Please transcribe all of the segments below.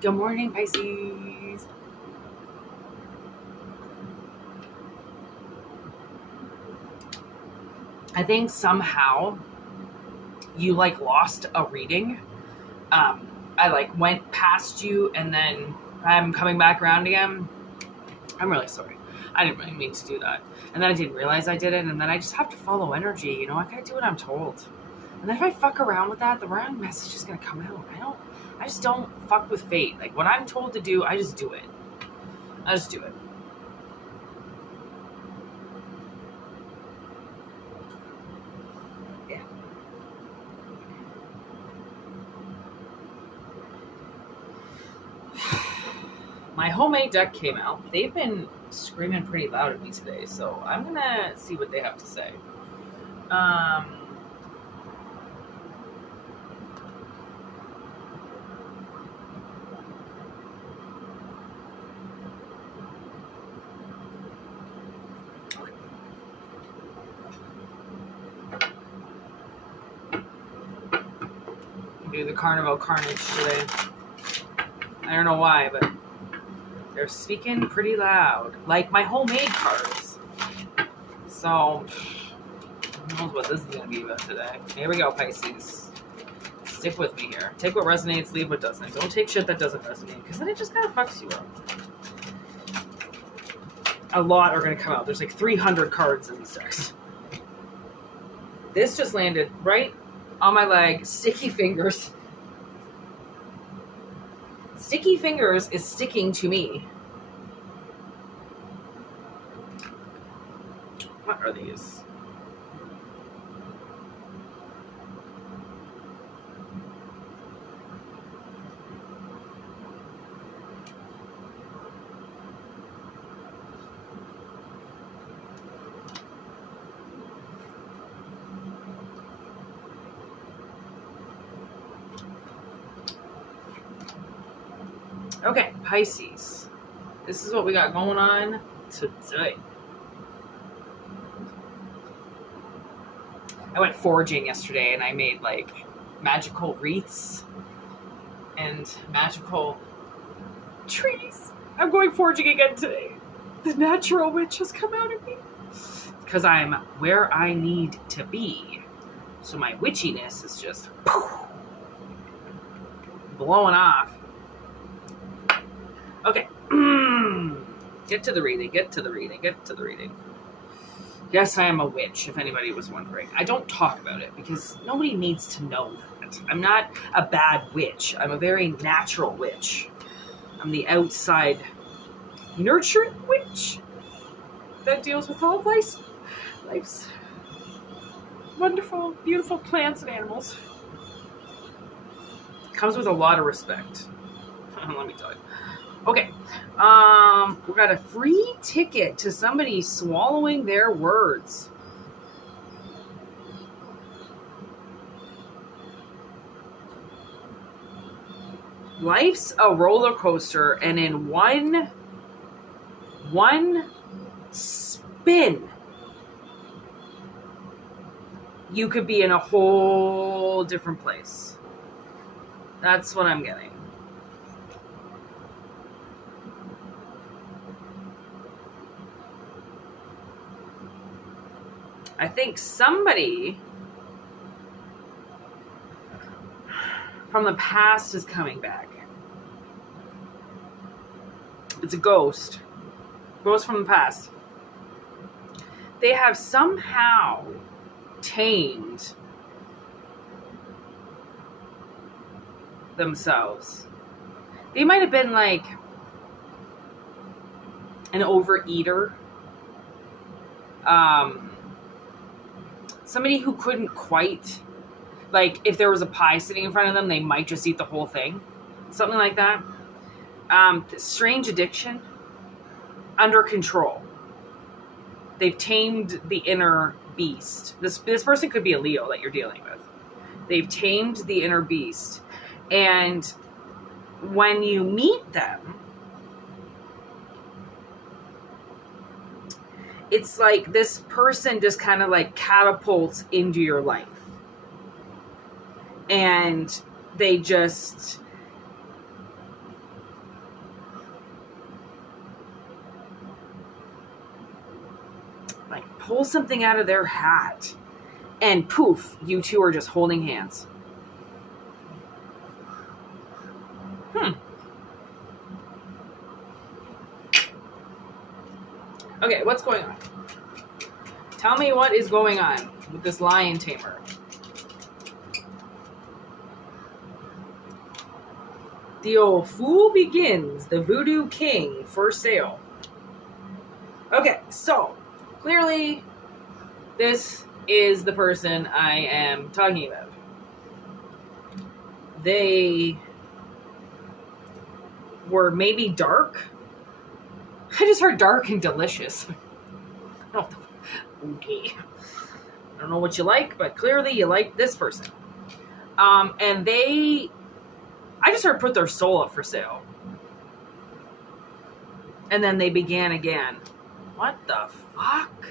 Good morning, Pisces. I think somehow you lost a reading. I went past you and then I'm coming back around again. I'm really sorry. I didn't really mean to do that. And then I didn't realize I did it. And then I just have to follow energy. I gotta do what I'm told. And then if I fuck around with that, the wrong message is gonna come out. I just don't fuck with fate. What I'm told to do, I just do it. I just do it. Yeah. My homemade deck came out. They've been screaming pretty loud at me today, so I'm gonna see what they have to say. Do the Carnival Carnage today. I don't know why, but they're speaking pretty loud. Like my homemade cards. So, who knows what this is going to be about today. Here we go, Pisces. Stick with me here. Take what resonates, leave what doesn't. Don't take shit that doesn't resonate, because then it just kind of fucks you up. A lot are going to come out. There's 300 cards in these decks. This just landed right on my leg. Sticky fingers. Sticky fingers is sticking to me. What are these? Okay, Pisces. This is what we got going on today. I went foraging yesterday and I made magical wreaths and magical trees. I'm going foraging again today. The natural witch has come out of me. Because I'm where I need to be. So my witchiness is just blowing off. Okay. Get to the reading. Yes, I am a witch, if anybody was wondering. I don't talk about it because nobody needs to know that. I'm not a bad witch. I'm a very natural witch. I'm the outside nurturing witch that deals with all of life's wonderful, beautiful plants and animals. Comes with a lot of respect. Let me tell you. Okay, we got a free ticket to somebody swallowing their words. Life's a roller coaster, and in one spin, you could be in a whole different place. That's what I'm getting. I think somebody from the past is coming back. It's a ghost. Ghost from the past. They have somehow tamed themselves. They might have been an overeater. Somebody who couldn't quite, if there was a pie sitting in front of them, they might just eat the whole thing. Something like that. Strange addiction. Under control. They've tamed the inner beast. This person could be a Leo that you're dealing with. They've tamed the inner beast. And when you meet them, it's like this person just kind of catapults into your life. And they just pull something out of their hat, and poof, you two are just holding hands. Okay, what's going on? Tell me what is going on with this lion tamer. The old fool begins, the voodoo king for sale. Okay, so clearly this is the person I am talking about. They were maybe dark. I just heard dark and delicious. Okay. I don't know what you like, but clearly you like this person. And I just heard put their soul up for sale. And then they began again. What the fuck?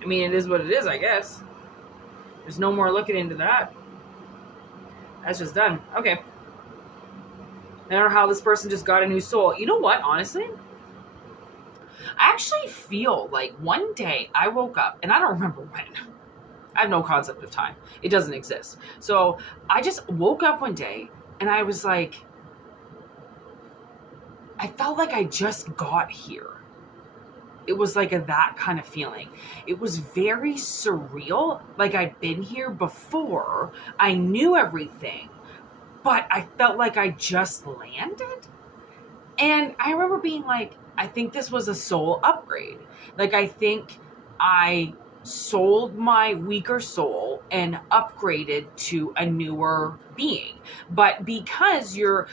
I mean, it is what it is, I guess. There's no more looking into that. That's just done. Okay. I don't know how this person just got a new soul. You know what, honestly? I actually feel like one day I woke up, and I don't remember when. I have no concept of time. It doesn't exist. So I just woke up one day, and I was like, I felt like I just got here. It was like that kind of feeling. It was very surreal. Like I'd been here before. I knew everything, but I felt like I just landed. And I remember being like, I think this was a soul upgrade. Like I think I sold my weaker soul and upgraded to a newer being. But because your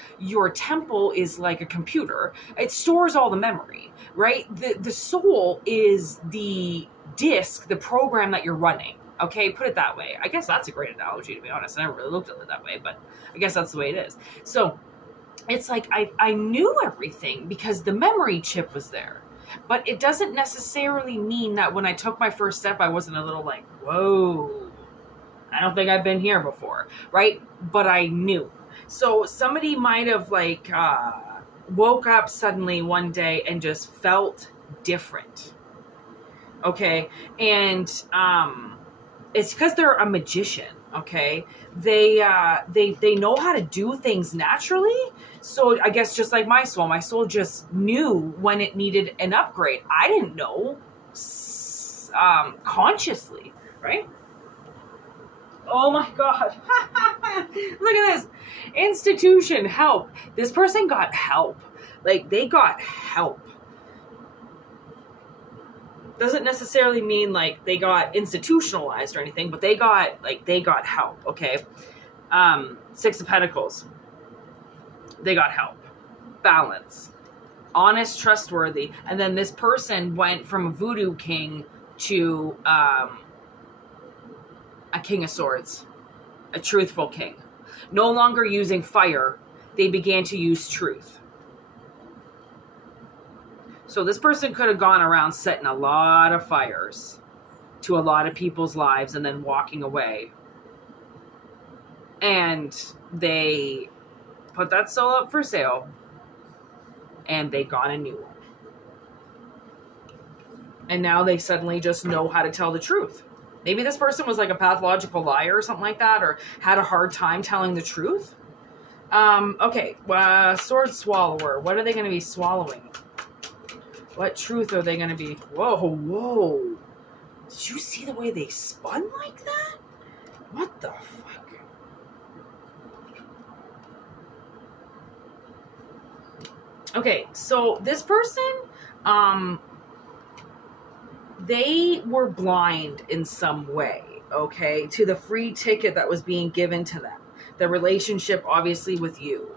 temple is like a computer, it stores all the memory, right? The soul is the disk, the program that you're running. Okay, put it that way. I guess that's a great analogy, to be honest. I never really looked at it that way, but I guess that's the way it is. So it's like I knew everything because the memory chip was there. But it doesn't necessarily mean that when I took my first step, I wasn't a little like, whoa, I don't think I've been here before, right? But I knew. So somebody might have like woke up suddenly one day and just felt different. Okay. And it's because they're a magician. Okay. They know how to do things naturally. So I guess just like my soul just knew when it needed an upgrade. I didn't know consciously, right? Oh my God. Look at this. Institution, help. This person got help. Like they got help. Doesn't necessarily mean like they got institutionalized or anything, but they got help. Okay. Six of Pentacles. They got help. Balance. Honest, trustworthy. And then this person went from a voodoo king to a king of swords. A truthful king. No longer using fire. They began to use truth. So this person could have gone around setting a lot of fires to a lot of people's lives and then walking away. And they put that soul up for sale and they got a new one. And now they suddenly just know how to tell the truth. Maybe this person was like a pathological liar or something like that, or had a hard time telling the truth. Okay, sword swallower. What are they going to be swallowing? What truth are they going to be? Whoa. Did you see the way they spun like that? What the fuck? Okay, so this person, they were blind in some way, okay, to the free ticket that was being given to them. The relationship, obviously, with you.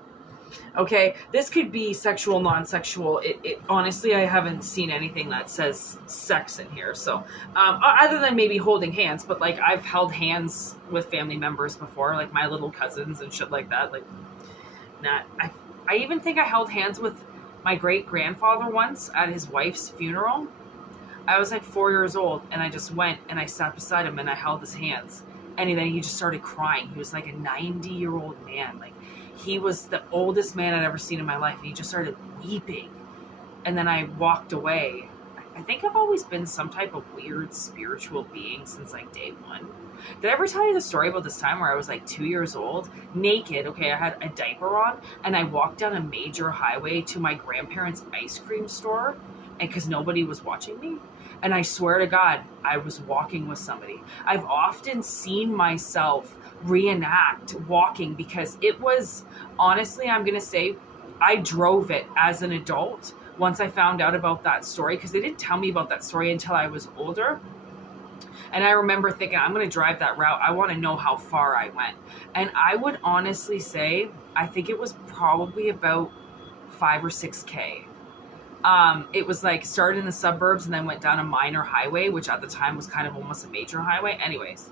Okay, this could be sexual, non-sexual. It honestly, I haven't seen anything that says sex in here. So, other than maybe holding hands, but like I've held hands with family members before, like my little cousins and shit like that. Like, I even think I held hands with my great-grandfather once at his wife's funeral. I was like 4 years old, and I just went and I sat beside him and I held his hands. And then he just started crying. He was like a 90-year-old man. Like, he was the oldest man I'd ever seen in my life. And he just started weeping. And then I walked away. I think I've always been some type of weird spiritual being since like day one. Did I ever tell you the story about this time where I was like 2 years old, naked? Okay, I had a diaper on, and I walked down a major highway to my grandparents' ice cream store, and because nobody was watching me. And I swear to God, I was walking with somebody. I've often seen myself reenact walking because it was, honestly, I'm going to say, I drove it as an adult once I found out about that story, because they didn't tell me about that story until I was older. And I remember thinking, I'm going to drive that route. I want to know how far I went. And I would honestly say, I think it was probably about 5 or 6K. It was like started in the suburbs and then went down a minor highway, which at the time was kind of almost a major highway. Anyways,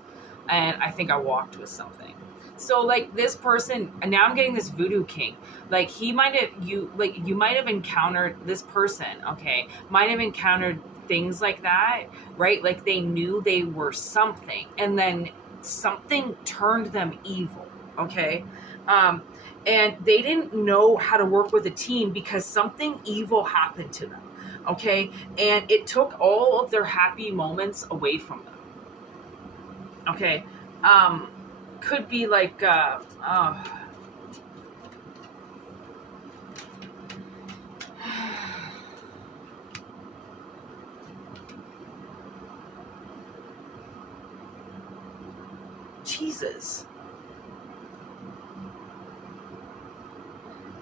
and I think I walked with something. So like this person, and now I'm getting this voodoo king. Like you might have encountered this person, okay? Might have encountered things like that, right? Like they knew they were something, and then something turned them evil, okay? And they didn't know how to work with a team because something evil happened to them, okay? And it took all of their happy moments away from them, okay? Could be like, Jesus.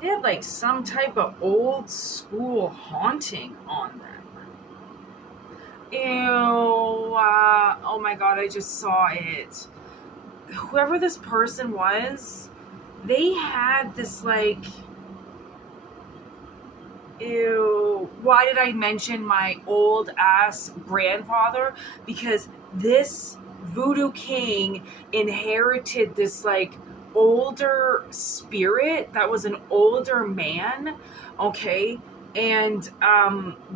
They had like some type of old school haunting on them. Ew. Oh my God, I just saw it. Whoever this person was, they had this like, ew. Why did I mention my old ass grandfather? Because this voodoo king inherited this like older spirit that was an older man, okay? And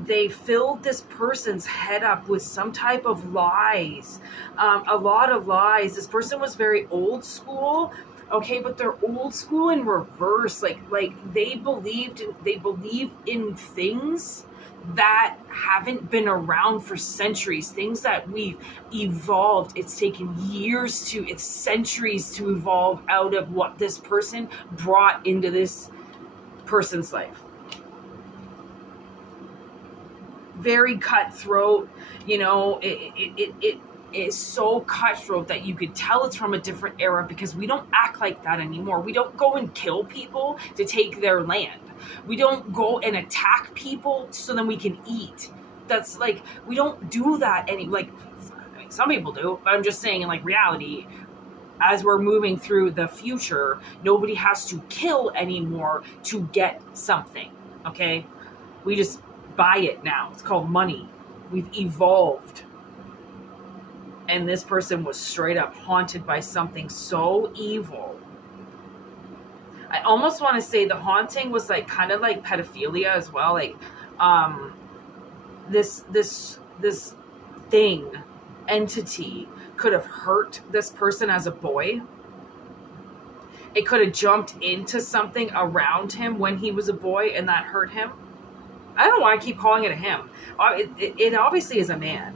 they filled this person's head up with some type of lies, a lot of lies. This person was very old school, okay, but they're old school in reverse. Like they believe in things that haven't been around for centuries, things that we've evolved. It's taken it's centuries to evolve out of what this person brought into this person's life. Very cutthroat, you know, it is so cutthroat that you could tell it's from a different era, because we don't act like that anymore. We don't go and kill people to take their land. We don't go and attack people so then we can eat. That's like, we don't do that some people do, but I'm just saying in like reality, as we're moving through the future, nobody has to kill anymore to get something, okay? We just buy it now. It's called money. We've evolved. And this person was straight up haunted by something so evil. I almost want to say the haunting was like kind of like pedophilia as well. Like this entity could have hurt this person as a boy. It could have jumped into something around him when he was a boy and that hurt him. I don't know why I keep calling it a him. It obviously is a man.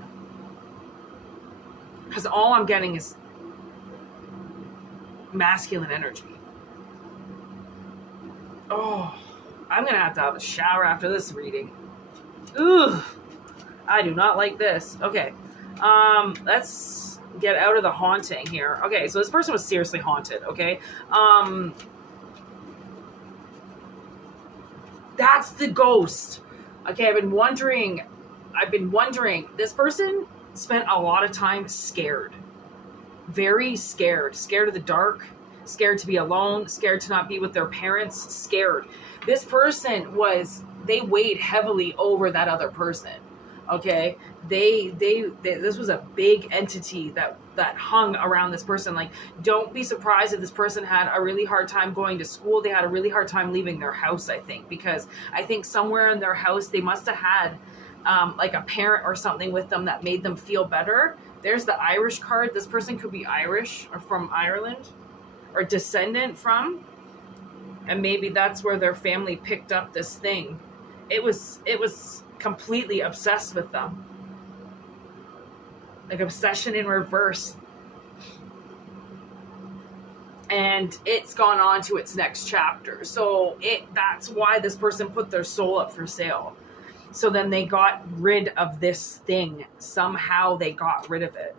Because all I'm getting is masculine energy. Oh, I'm going to have a shower after this reading. Ugh, I do not like this. Okay, let's get out of the haunting here. Okay, so this person was seriously haunted, okay? That's the ghost. Okay, I've been wondering, this person spent a lot of time scared. Very scared. Scared of the dark. Scared to be alone. Scared to not be with their parents. Scared. This person they weighed heavily over that other person. Okay? This was a big entity that hung around this person. Like, don't be surprised if this person had a really hard time going to school. They had a really hard time leaving their house, I think, because I think somewhere in their house they must have had like a parent or something with them that made them feel better. There's the Irish card. This person could be Irish or from Ireland or descendant from, and maybe that's where their family picked up this thing. It was completely obsessed with them. Like obsession in reverse. And it's gone on to its next chapter. So that's why this person put their soul up for sale. So then they got rid of this thing. Somehow they got rid of it.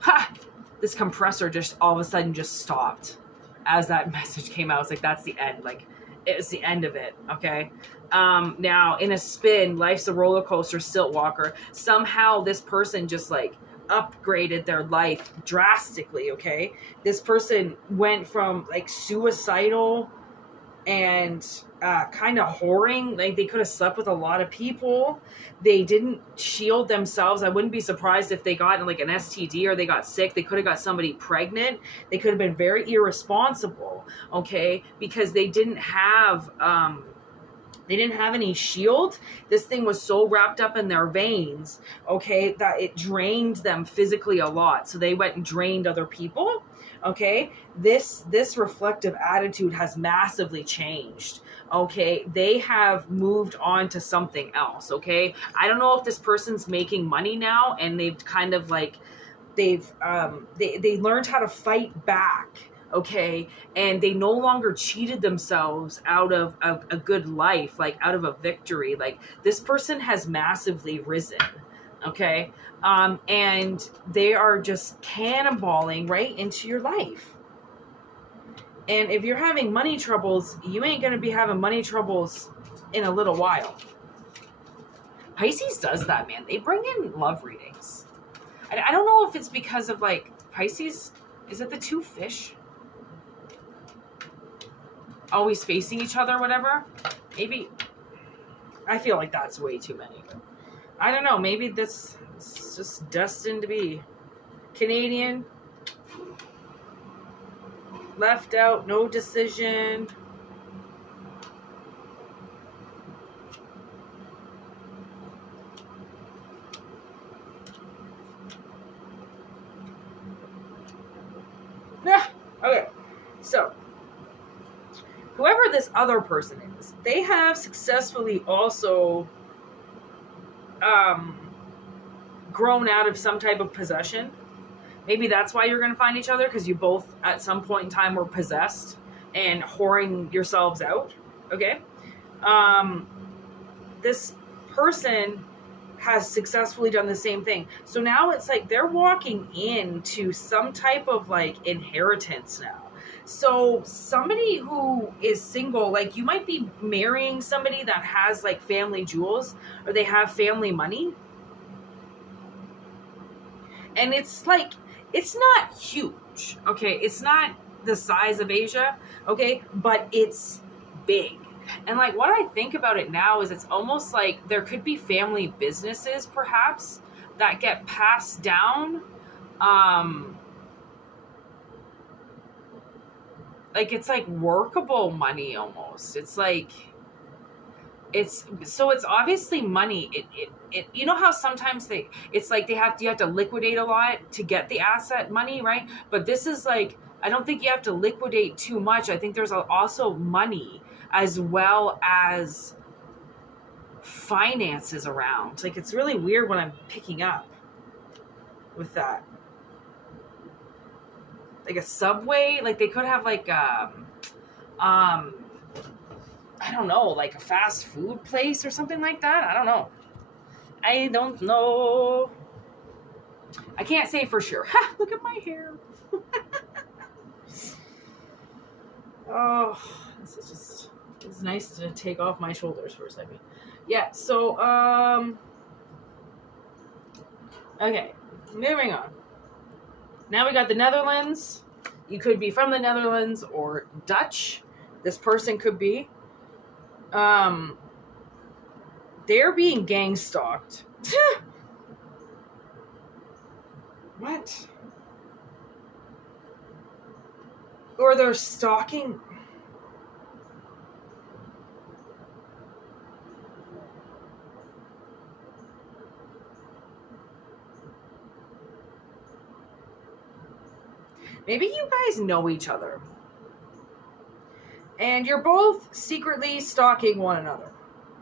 Ha! This compressor just all of a sudden just stopped. As that message came out, I was like, that's the end. Like, it's the end of it, okay? Now, in a spin, life's a roller coaster, stilt walker. Somehow this person just like upgraded their life drastically, okay? This person went from like suicidal and kind of whoring. Like they could have slept with a lot of people. They didn't shield themselves. I wouldn't be surprised if they got like an STD or they got sick. They could have got somebody pregnant. They could have been very irresponsible, okay? Because they didn't have any shield. This thing was so wrapped up in their veins, okay, that it drained them physically a lot. So they went and drained other people, okay? This reflective attitude has massively changed, okay? They have moved on to something else, okay? I don't know if this person's making money now and they've kind of like, they learned how to fight back, okay, and they no longer cheated themselves out of a good life, like out of a victory. Like this person has massively risen, okay, and they are just cannonballing right into your life. And if you're having money troubles, you ain't gonna be having money troubles in a little while. Pisces does that, man. They bring in love readings. I don't know if it's because of like Pisces, is it the two fish always facing each other, whatever? Maybe. I feel like that's way too many. I don't know. Maybe this is just destined to be. Canadian. Left out. No decision. Yeah. Okay. So. Whoever this other person is, they have successfully also grown out of some type of possession. Maybe that's why you're going to find each other, because you both at some point in time were possessed and whoring yourselves out. Okay? This person has successfully done the same thing. So now it's like they're walking into some type of like inheritance now. So somebody who is single, like you might be marrying somebody that has like family jewels or they have family money. And it's like, it's not huge, okay? It's not the size of Asia, okay? But it's big. And like what I think about it now is it's almost like there could be family businesses perhaps that get passed down. Like it's like workable money almost. It's like it's obviously money. It you know how sometimes you have to liquidate a lot to get the asset money, right? But this is like, I don't think you have to liquidate too much. I think there's also money as well as finances around. Like it's really weird what I'm picking up with that. Like a Subway, like they could have like I don't know, like a fast food place or something like that. I don't know. I can't say for sure. Ha! Look at my hair. Oh, it's nice to take off my shoulders for a second. Yeah, so okay, moving on. Now we got the Netherlands. You could be from the Netherlands or Dutch. This person could be. They're being gang stalked. What? Or they're stalking. Maybe you guys know each other. And you're both secretly stalking one another.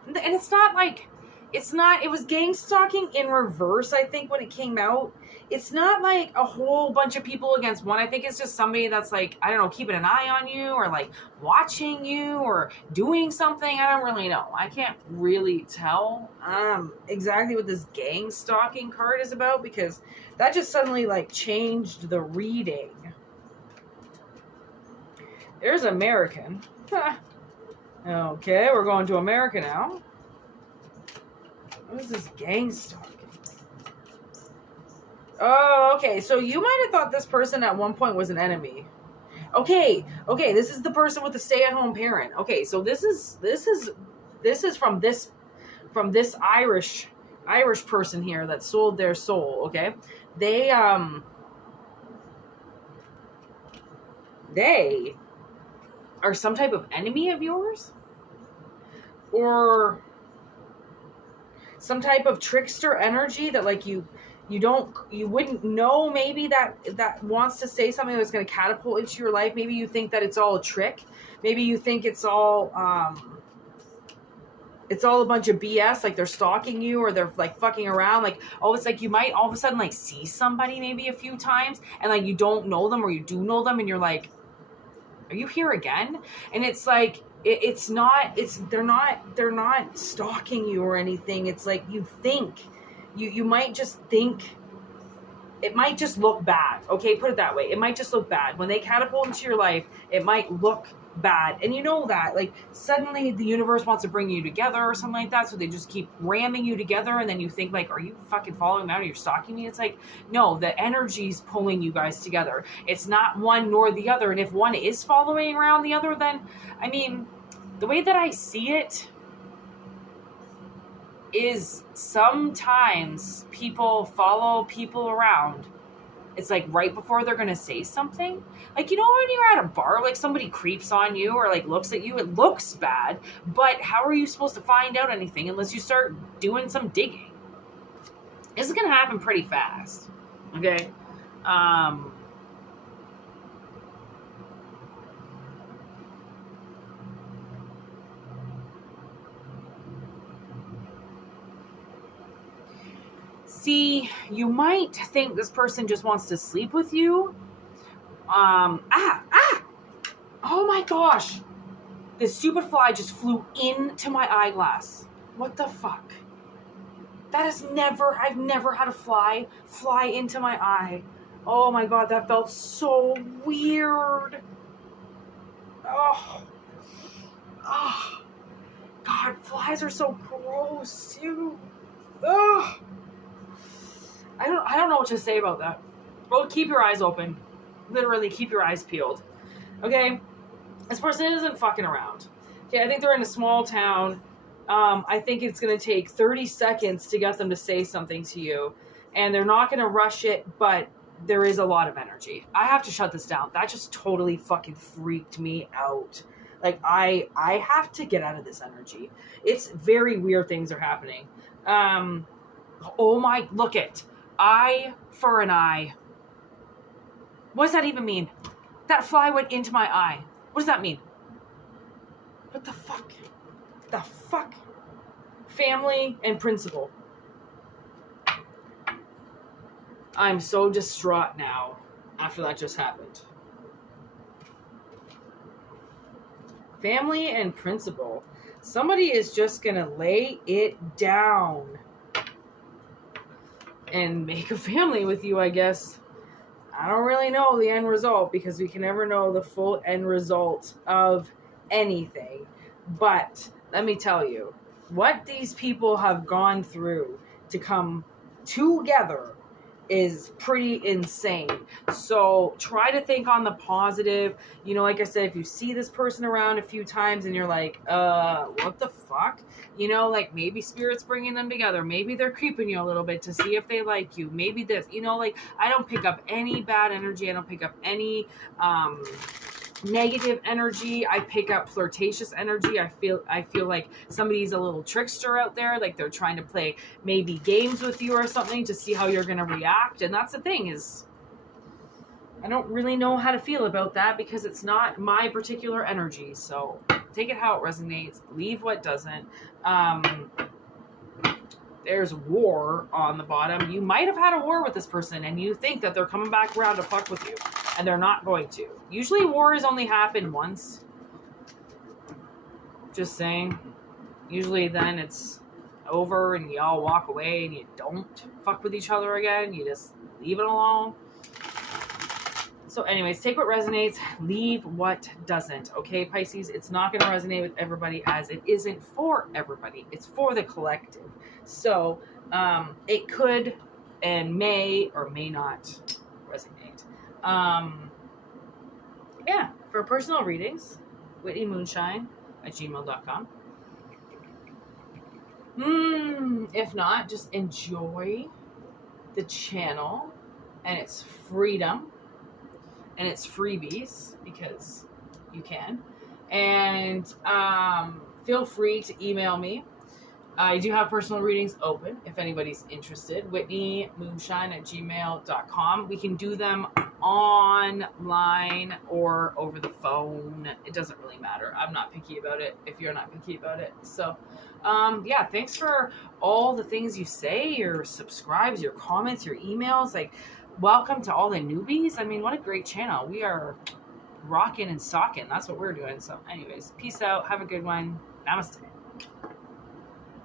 And it's not like, it was gang stalking in reverse, I think, when it came out. It's not like a whole bunch of people against one. I think it's just somebody that's like, I don't know, keeping an eye on you or like watching you or doing something. I don't really know. I can't really tell exactly what this gang stalking card is about, because that just suddenly like changed the reading. There's American. Okay, we're going to America now. What is this gang stalking? Oh, okay. So you might have thought this person at one point was an enemy. Okay. This is the person with the stay-at-home parent. Okay, so this is from this Irish person here that sold their soul. Okay, they are some type of enemy of yours, or some type of trickster energy that like you wouldn't know, maybe that wants to say something that's going to catapult into your life. Maybe you think that it's all a trick. Maybe you think it's all a bunch of BS, like they're stalking you or they're like fucking around. Like, oh, it's like you might all of a sudden like see somebody maybe a few times and like you don't know them or you do know them and you're like, are you here again? And it's like, they're not stalking you or anything. It's like you think, you might just think, it might just look bad. Okay, put it that way. It might just look bad. When they catapult into your life, it might look bad. And you know that. Like, suddenly the universe wants to bring you together or something like that, so they just keep ramming you together, and then you think, like, are you fucking following me out or you're stalking me? It's like, no, the energy's pulling you guys together. It's not one nor the other. And if one is following around the other, then, I mean, the way that I see it is sometimes people follow people around. It's like right before they're going to say something. Like, you know, when you're at a bar, like somebody creeps on you or like looks at you, it looks bad, but how are you supposed to find out anything unless you start doing some digging? This is going to happen pretty fast. Okay. See, you might think this person just wants to sleep with you. Oh my gosh. This stupid fly just flew into my eyeglass. What the fuck? I've never had a fly into my eye. Oh my god, that felt so weird. Oh. God, flies are so gross, dude. Oh. I don't know what to say about that. Well, keep your eyes open. Literally, keep your eyes peeled. Okay? This person isn't fucking around. Okay, I think they're in a small town. I think it's going to take 30 seconds to get them to say something to you. And they're not going to rush it, but there is a lot of energy. I have to shut this down. That just totally fucking freaked me out. Like, I have to get out of this energy. It's very weird things are happening. Oh my, look it. Eye for an eye. What does that even mean? That fly went into my eye. What does that mean? What the fuck? The fuck? Family and principle. I'm so distraught now after that just happened. Family and principle. Somebody is just gonna lay it down and make a family with you, I guess. I don't really know the end result because we can never know the full end result of anything. But let me tell you, what these people have gone through to come together is pretty insane. So try to think on the positive. You know, like I said, if you see this person around a few times and you're like, what the fuck? You know, like maybe spirit's bringing them together. Maybe they're creeping you a little bit to see if they like you. Maybe this, you know, like I don't pick up any bad energy. I don't pick up any, negative energy. I pick up flirtatious energy. I feel like somebody's a little trickster out there, like they're trying to play maybe games with you or something to see how you're going to react. And that's the thing is, I don't really know how to feel about that because it's not my particular energy. So take it how it resonates. Leave what doesn't. There's war on the bottom. You might have had a war with this person and you think that they're coming back around to fuck with you, and they're not going to. Usually wars only happen once. Just saying. Usually then it's over and y'all walk away and you don't fuck with each other again. You just leave it alone. So anyways, take what resonates, leave what doesn't. Okay, Pisces, it's not going to resonate with everybody, as it isn't for everybody. It's for the collective. So it could and may or may not resonate. Yeah, for personal readings, whitneymoonshine@gmail.com. If not, just enjoy the channel and its freedom and its freebies, because you can. And feel free to email me. I do have personal readings open if anybody's interested. whitneymoonshine@gmail.com. We can do them online or over the phone. It doesn't really matter. I'm not picky about it if you're not picky about it. So yeah, thanks for all the things you say, your subscribes, your comments, your emails. Like, welcome to all the newbies. I mean, what a great channel. We are rocking and socking. That's what we're doing. So anyways, peace out. Have a good one. Namaste.